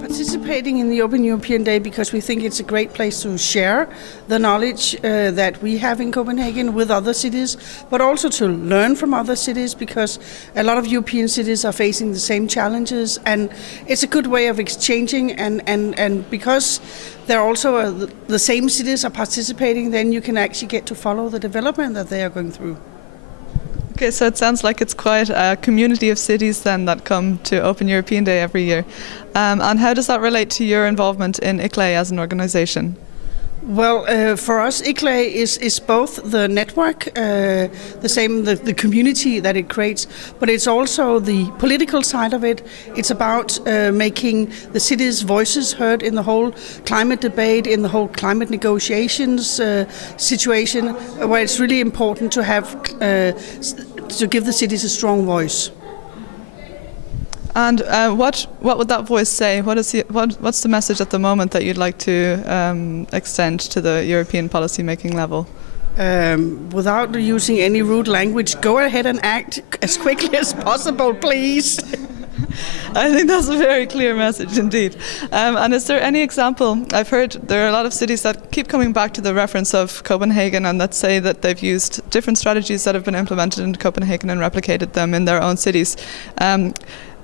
participating in the Open European Day because we think it's a great place to share the knowledge that we have in Copenhagen with other cities, but also to learn from other cities, because a lot of European cities are facing the same challenges, and it's a good way of exchanging, and because they're also the same cities are participating, then you can actually get to follow the development that they are going through. Okay, so it sounds like it's quite a community of cities then that come to Open European Day every year. And how does that relate to your involvement in ICLE as an organisation? Well, for us, ICLE is both the network, the community that it creates, but it's also the political side of it. It's about making the city's voices heard in the whole climate debate, in the whole climate negotiations situation, where it's really important to have to give the cities a strong voice. And what would that voice say? What's the message at the moment that you'd like to extend to the European policy-making level? Without using any rude language, go ahead and act as quickly as possible, please. I think that's a very clear message indeed. And is there any example? I've heard there are a lot of cities that keep coming back to the reference of Copenhagen and that say that they've used different strategies that have been implemented in Copenhagen and replicated them in their own cities.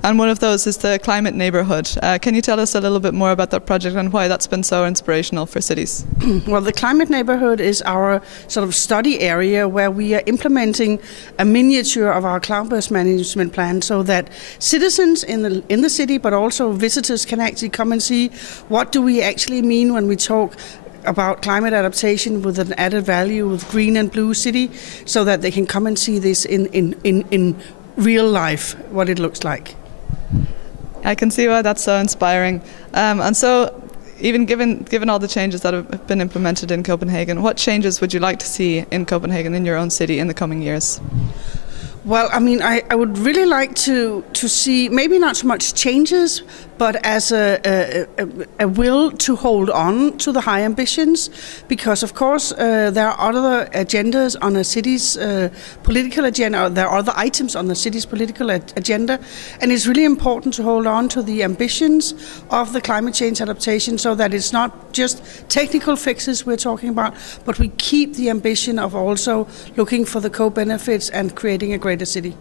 And one of those is the climate neighbourhood. Can you tell us a little bit more about that project and why that's been so inspirational for cities? Well, the climate neighbourhood is our sort of study area where we are implementing a miniature of our cloud-based management plan, so that citizens in the city, but also visitors, can actually come and see what do we actually mean when we talk about climate adaptation with an added value with green and blue city, so that they can come and see this in real life, what it looks like. I can see why that's so inspiring. And so, even given all the changes that have been implemented in Copenhagen, what changes would you like to see in Copenhagen, in your own city, in the coming years? Well, I mean, I would really like to see maybe not so much changes, but as a will to hold on to the high ambitions, because of course there are other agendas on a city's political agenda, or there are other items on the city's political agenda, and it's really important to hold on to the ambitions of the climate change adaptation, so that it's not just technical fixes we're talking about, but we keep the ambition of also looking for the co-benefits and creating a greater city.